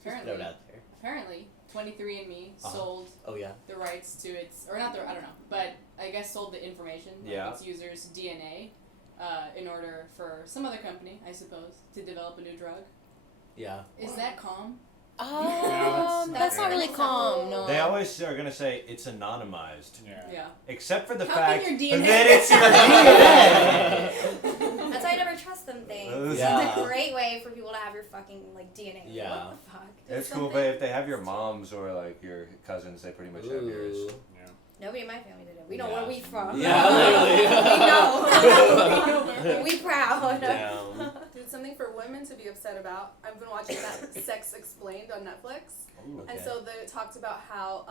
Apparently, throw it out there. Apparently, 23andMe sold the rights to its, or not the, I don't know, but I guess sold the information, like its users' DNA, in order for some other company, I suppose, to develop a new drug. Yeah. Is that calm? That's not really calm. No. They always are gonna say it's anonymized. Yeah. Except for the How fact can your DNA that it's your DNA. That's why I never trust them things. Yeah. It's a great way for people to have your fucking like DNA. Yeah. What the fuck? It's cool, but if they have your moms or like your cousins, they pretty much have yours. Ooh. Nobody in my family did it. We know where we from. Yeah, literally. We know. We proud. Damn. Dude, something for women to be upset about. I've been watching that Sex Explained on Netflix. Ooh, okay. And so they talked about how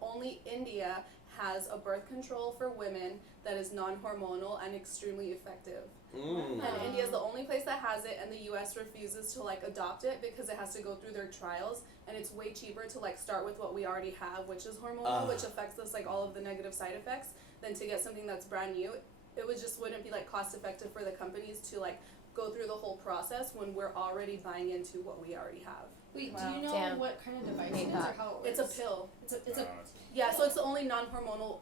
only India has a birth control for women that is non-hormonal and extremely effective. Mm. And India is the only place that has it, and the U.S. refuses to like adopt it because it has to go through their trials, and it's way cheaper to like start with what we already have, which is hormonal, which affects us like all of the negative side effects, than to get something that's brand new. It would just wouldn't be like cost effective for the companies to like go through the whole process when we're already buying into what we already have. Wait, do you know what kind of device it is or how it works? It's a pill. It's a Yeah, so it's the only non-hormonal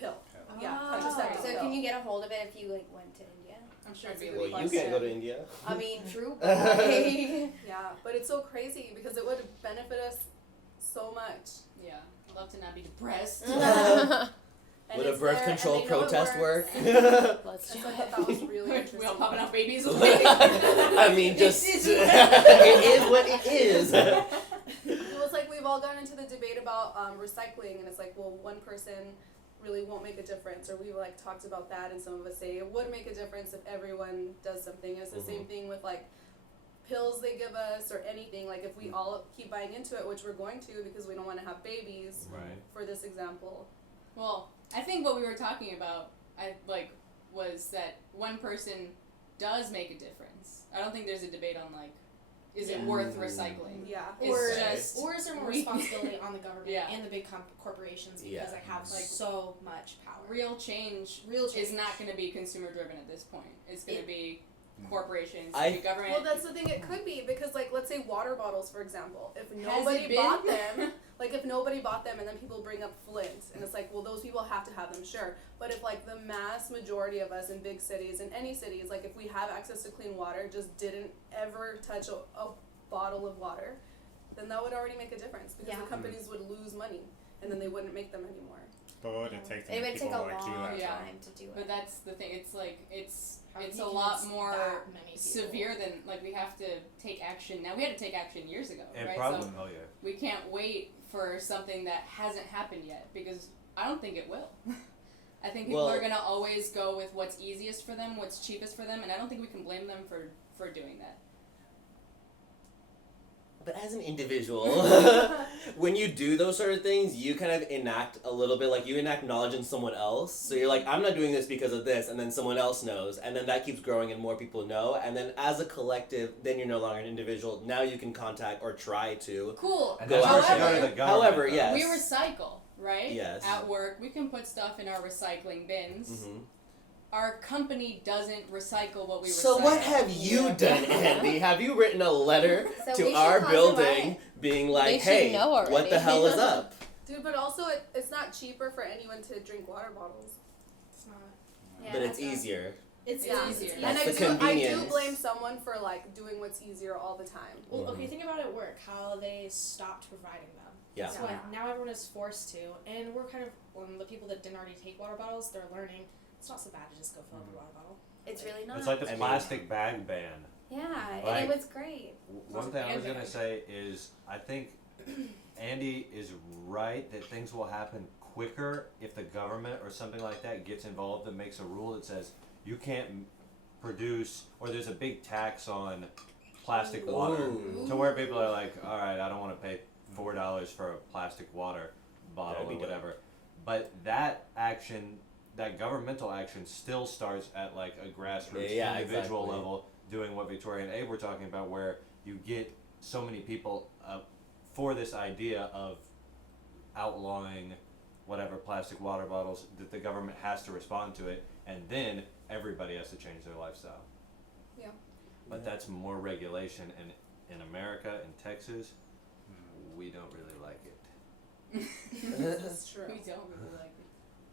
pill. Yeah, contraceptive So pill. can you get a hold of it if you like went to India? I'm sure it'd be Well, illegal. you can't go to India. I mean, true. But like, Yeah, but it's so crazy because it would benefit us so much. Yeah. I'd love to not be depressed. And Would a it's birth there, and control they know it protest work? works. Let's And do so I thought that was really interesting. We all popping out babies. I mean, just It's- it is what it is. Well, it's like we've all gone into the debate about recycling, and it's like, well, one person really won't make a difference, or we like talked about that, and some of us say it would make a difference if everyone does something. It's the same thing with like pills they give us or anything. Like if we all keep buying into it, which we're going to because we don't want to have babies. Right. For this example. Well, I think what we were talking about, was that one person does make a difference. I don't think there's a debate on like, is it worth recycling? Yeah. It's or is there more responsibility on the government Yeah. and the big corporations because they have like so much power? Real change is not going to be consumer driven at this point. It's going to be corporations, government. Well, that's the thing. It could be because, like, let's say water bottles, for example. If Has nobody it been? bought them, like, if nobody bought them, and then people bring up Flint, and it's like, well, those people have to have them, sure. But if, like, the mass majority of us in big cities, in any cities, like, if we have access to clean water, just didn't ever touch a bottle of water, then that would already make a difference because the companies would lose money, and then they wouldn't make them anymore. But what would it take to it make would take people a like do long that? time to do it. But that's the thing. It's like it's How can a you lot convince more that many people? severe than like we have to take action now. We had to take action years ago, And right? probably, So yeah. we can't wait for something that hasn't happened yet because I don't think it will. I think people are gonna always go with what's easiest for them, what's cheapest for them, and I don't think we can blame them for doing that. But as an individual, when you do those sort of things, you kind of enact a little bit, like you enact knowledge in someone else. So you're like, I'm not doing this because of this, and then someone else knows, and then that keeps growing and more people know, and then as a collective, then you're no longer an individual. Now you can contact or try to. Cool. And that's where you go to the government. However, yes. We recycle, right? Yes. At work, we can put stuff in our recycling bins. Mm-hmm. Our company doesn't recycle what we recycle. So what have you done, Andy? Have you written a letter So we to should our cause a building riot. being like, They should hey, know what already. the hell is up? Dude, but also it's not cheaper for anyone to drink water bottles. It's not. Yeah, But it's that's not- easier. It's Yeah. easier. And That's I the do convenience. blame someone for like doing what's easier all the time. Well, okay, think about it at work, how they stopped providing them. Yeah. So now everyone is forced to, and we're kind of, the people that didn't already take water bottles, they're learning it's not so bad to just go fill up a water bottle. It's really not. It's like the I mean- plastic bag ban. Yeah, Like- and it was great. One thing I was going to say is I think Andy is right that things will happen quicker if the government or something like that gets involved and makes a rule that says you can't produce, or there's a big tax on plastic water, Ooh. to where people are like, all right, I don't want to pay $4 for a plastic water bottle That'd be or whatever. But that action, that governmental action still starts at like a grassroots Yeah, individual exactly. level, doing what Victoria and Abe were talking about, where you get so many people for this idea of outlawing whatever plastic water bottles, that the government has to respond to it, and then everybody has to change their lifestyle. Yeah. But that's more regulation in America, in Texas, we don't really like it. This is true. We don't really like it.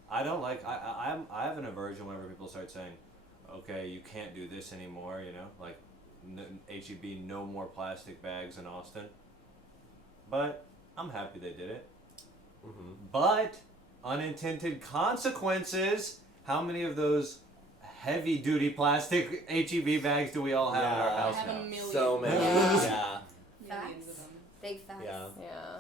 I don't like. I have an aversion whenever people start saying, "Okay, you can't do this anymore." You know, like HEB, no more plastic bags in Austin. But I'm happy they did it. Mm-hmm. But unintended consequences. How many of those heavy-duty plastic HEB bags do we all have in our Yeah. house I have now? a million. So many. Yeah. Yeah. Millions of them. Big facts. Yeah. Yeah.